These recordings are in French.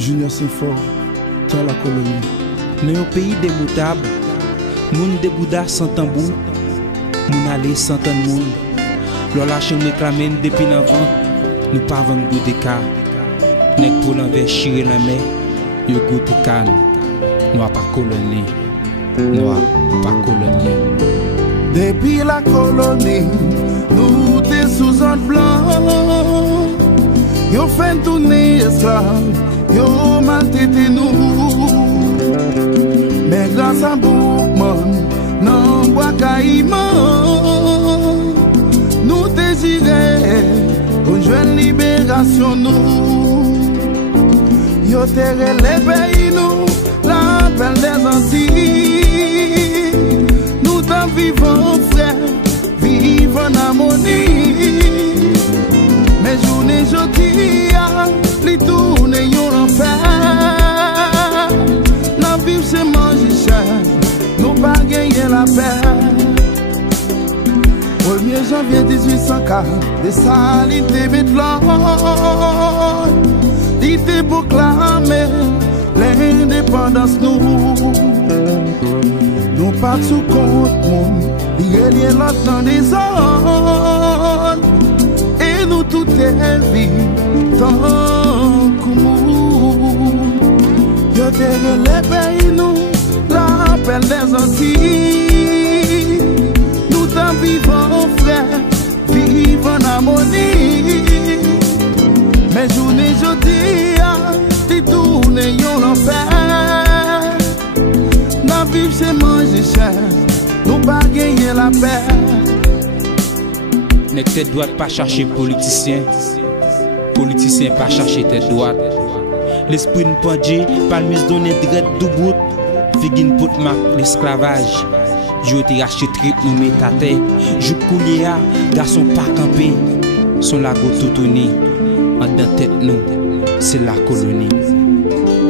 Junior Saint-Fort, dans la colonie. Dans un pays démoutable, moun débouda sans tambour, moun aller sans tant de monde. L'on lâche nous réclamer depuis l'avant, nous pas vendre goûter car. Nek pour l'envers chirer la mer, yo goûter car. Nous pas colonie, nous pas colonie. Depuis la colonie, nous t'es sous un blanc. Yo fait tourner esclave, yo maltraité nous. Mais grâce à Boukman, non bois caïman, nous désirons une jeune libération nous. Yo terre les pays nous, l'appel des Antilles. Nous t'en vivons frère, vivons en harmonie. Mais journée jeudi, les tournées yon l'enfer. N'a vivre c'est manger cher, nous pas gagner la paix. 1er janvier 1804, des salines de Bethlon, il était proclamé l'indépendance nous. Nous pas sous compte monde, il y a l'autre dans des zones. Et nous tout est vie, tant que nous. Yo terre les pays nous, l'appel des Antilles. Nous t'en vivons frère, vivons en harmonie. Mais journée jeudi, t'es tourné yon l'enfer. N'a vivre c'est manger cher, nous pas gagner la paix. Nek tête droite pas chercher politicien, politicien pas chercher tête droite. L'esprit ne pendit, pas mise donner droite du bout. Figine pour marque l'esclavage. Je t'ai racheté trip nous métate. Je coulier à garçon pas campé. Son lago tout tourné. En dans tête nous, c'est la colonie.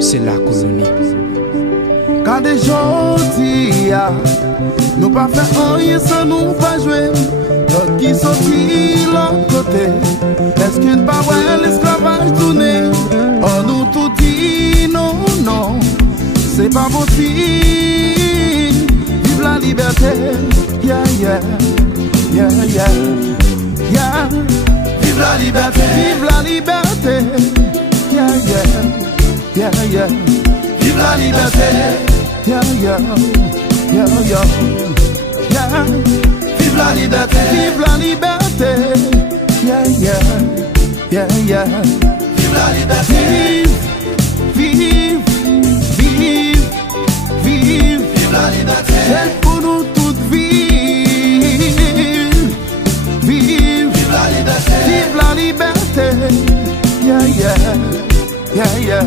C'est la colonie. Quand des gens disent, nous pas faire rien sans nous pas jouer. L'autre qui sortit l'autre côté. Est-ce qu'une pas ouais l'esclavage tourné? Oh nous tout dit non, non, c'est pas possible. Vive la liberté, yeah, yeah, yeah, yeah, yeah. Vive la liberté, vive la liberté, yeah, yeah, yeah, yeah. Vive la liberté, yeah, yeah, yeah, yeah, yeah. Vive la liberté, yeah, yeah, yeah, yeah. Vive la liberté, vive, vive, vive, vive la liberté. C'est pour nous toutes vivre, vive, vive la liberté, yeah, yeah, yeah, yeah.